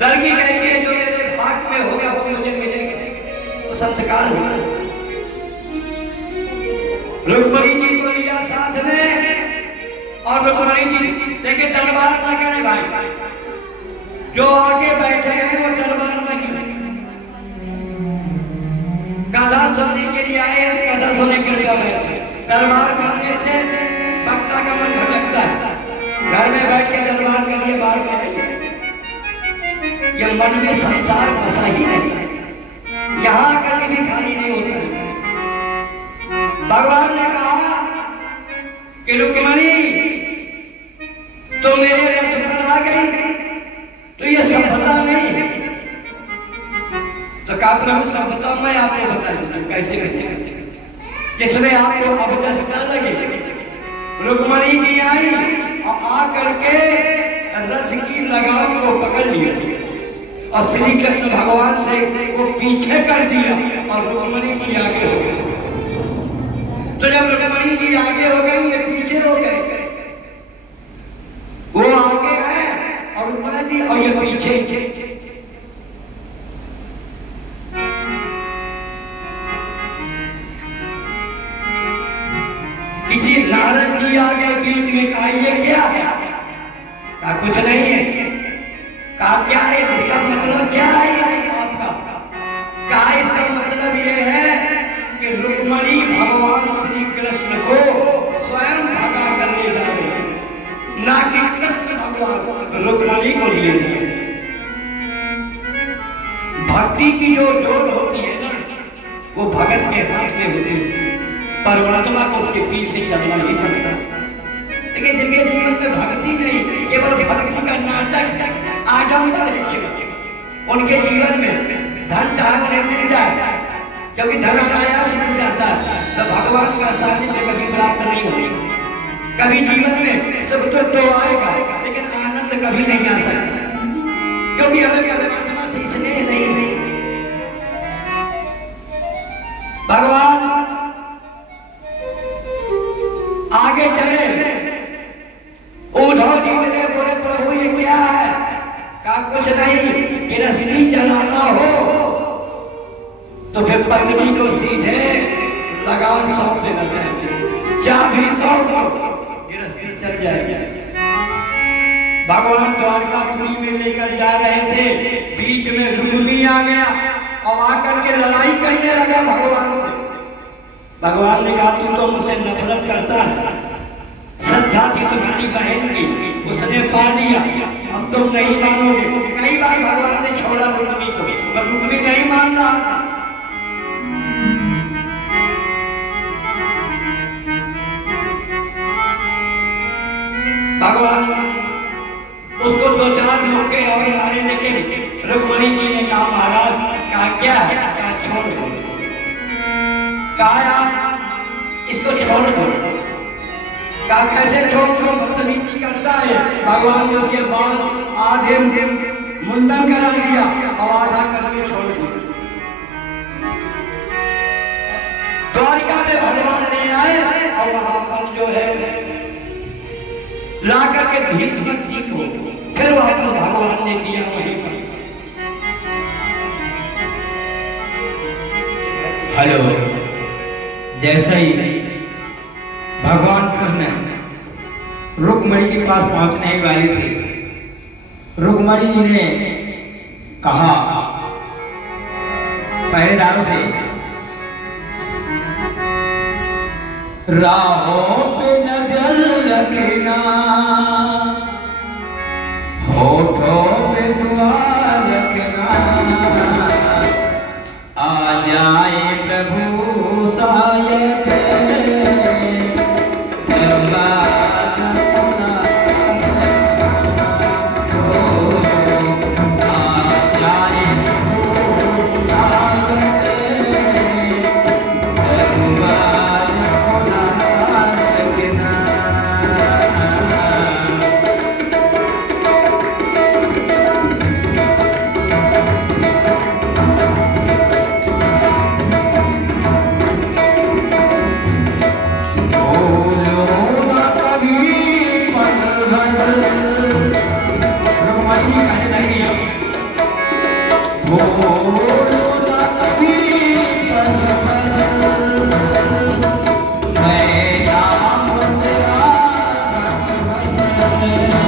लड़की कहती है जो मेरे भाग में होगा वो मुझे मिलेगा, तो संस्कार हुआ। रुक्मणी जी को लिया साथ में और रुक्मणी जी देखे तलवार ना करे भाई, जो आगे बैठे हैं वो तलवार ना की कथा सुनने के लिए आए, कथा सुनने के लिए बैठे। तलवार करने से वक्ता का मन भटकता है, घर में बैठ के तलवार करिए बाहर में, ये मन में संसार बसा ही रहता है, यहाँ आकर के भी खाली नहीं होता। भगवान ने कहा कि रुक्मणी तो मेरे रथ पर आ गई, तो ये सभ्यता नहीं। तो कहा प्रभु सभ्यता मैं आपको बता दूं कैसे करते, जिसमें आपको अवदस न लगे। रुक्मणी जी आई और आकर के रथ की लगाम को पकड़ लिया और श्री कृष्ण भगवान से वो पीछे कर दिया और रुक्मणी जी आगे हो गई। तो जब रुक्मणी जी आगे हो गई ये पीछे हो गए, वो आगे है और रुक्मणी जी और ये पीछे। किसी नारद जी आगे बीच में कहा ये क्या है, कहा कुछ नहीं है। कहा क्या है, इसका मतलब क्या है आपका? कहा इसका मतलब ये है कि रुक्मणी भगवान श्री कृष्ण को स्वयं भगा कर ले जा रहे हैं, ना कि कृष्ण भगवान रुक्मणी को लिए गए। भक्ति की जो डोर होती है ना, वो भगत के हाथ में होती है, परमात्मा को उसके पीछे चलना ही पड़ता है। लेकिन जिनके जीवन में भक्ति नहीं, केवल भक्ति का नाटक आडंबर है केवल, उनके जीवन में धन चाहने मिल जाए, क्योंकि धन अनायास मिल जाता है, तो भगवान का सानिध्य कभी प्राप्त नहीं होगा। कभी जीवन में सुख तो आएगा, लेकिन आनंद कभी नहीं आ सकता, क्योंकि हमें परमात्मा से स्नेह नहीं है। भगवान आगे चले, उद्धव जी मिले, बोले प्रभु ये क्या है? कहा कुछ नहीं, कि रस्सी चलाना हो तो फिर पत्नी को सीधे लगाम सौंप देना चाहिए, चाबी सौंप दो, रस्सी चल जाएगी। भगवान द्वारकापुरी में लेकर जा रहे थे, बीच में रुक्मी आ गया और आकर के लड़ाई करने लगा भगवान से। भगवान ने कहा तू तो मुझसे नफरत करता है, श्रद्धा थी तुम्हारी बहन की, उसने पा लिया, अब तुम नहीं मानोगे। कई बार भगवान ने छोड़ा रुक्मी को, पर रुक्मी नहीं मान रहा था। भगवान उसको दो चार मुक्के और मारे, लेकिन रुक्मणी जी ने कहा महाराज, कहा क्या है? कहा छोड़ दो। कहा आप इसको छोड़ दो। कहा कैसे छोड़ दो, बदतमीजी करता है। भगवान ने उसके बाद आधे मुंडन करा दिया और आधा करके छोड़ दिया। द्वारिका में भगवान ले आए और वहां पर जो है ला करके भीष्म जी को फिर वापस भगवान ने दिया वहीं पर। हेलो, जैसे ही भगवान कृष्ण रुक्मणी के पास पहुंचने ही वाली थी, रुक्मणी जी ने कहा पहरेदारों से, राहों पे नजर रखना, होठों पे दुआ रखना, आ जाए प्रभु सायद है।